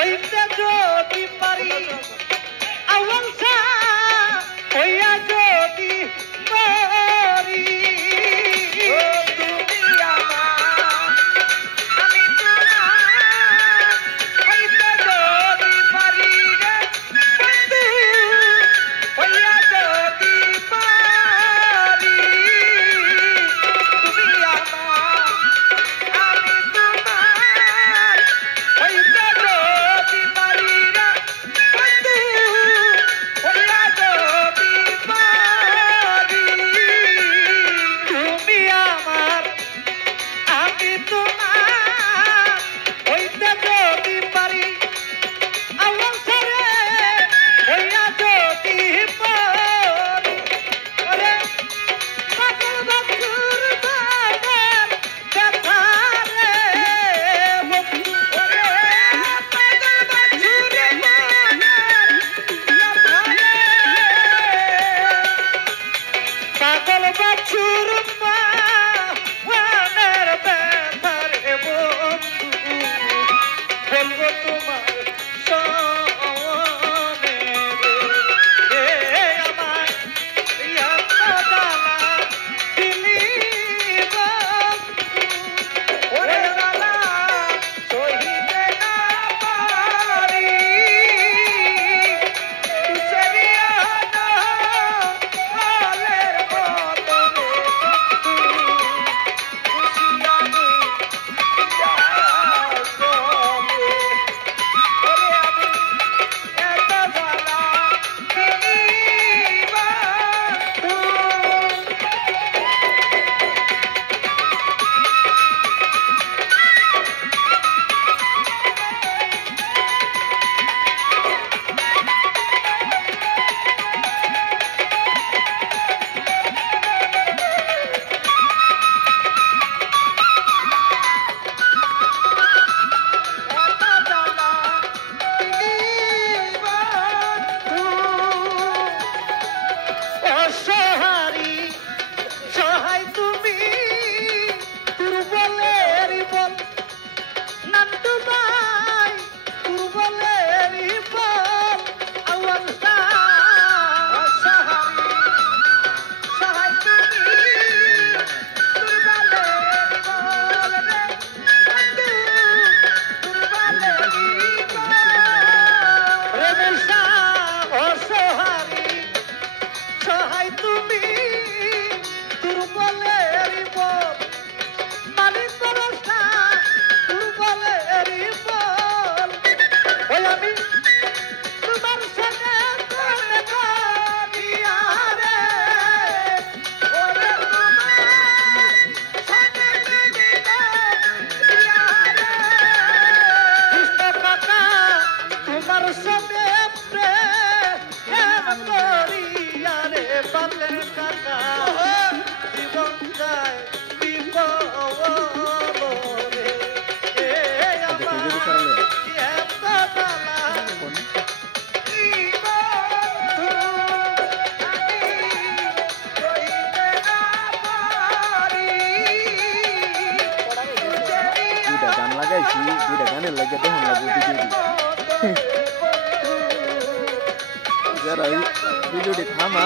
হইতে যদি পারি আওয়াংসা হইয়া যদি পারি তুমি আমার আমি তোমার হইতে যদি পারি রে বন্ধু হইয়া যদি পারি তুমি আমার আমি তোমার হইতে যদি পারি রে বন্ধু হইয়া যদি পারি তুমি আমার আমি তোমার হইতে যদি পারি আমার সারে হইয়া যদি পারি ওরে পাগল বাছুর বাবার ব্যথা রে বন্ধু ওরে পাগল বাছুর বাবার ব্যথা রে পাগল বাছুর বাবার ব্যথা রে বন্ধু বলবো তোমার সনে রে আমায় এত জ্বালা দিলি বন্ধু ওরে জ্বালা সহিতে না পারি তুষারিয়া না ফলের বদলে অসহারি সহায় তুমি দুর্বলের বল নান্টু ভাই দুর্বলের বল আওয়াংসা অসহারি সহায় তুমি দুর্বলের বল রে বন্ধু দুর্বলের বল রে মুসা অসহারি সহায় তুমি দুর্বলের বল মালিক ভরসা দুর্বলের বল ওই আমি তোমার সঙ্গে প্রেমে করিয়া রে ওরে তোমার সঙ্গে প্রেমে করিয়া রে কৃষ্ণ কাকা তোমার সঙ্গে প্রেম করিয়া রে বাপের কাকা জীবন যায় বিপদে আমার এত জ্বালা দুইটা গান লাগাইছি দুইটা গানের লাগে তখন লাগবে যারা ভিডিওটি থামা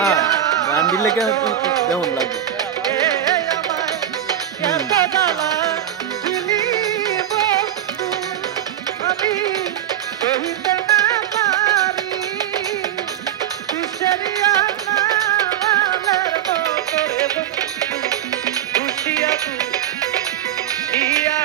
গান দিলে তখন লাগবে আমি সহিতে না পারি তুষারিয়া নামের মতরে খুশিয়া খুশিয়া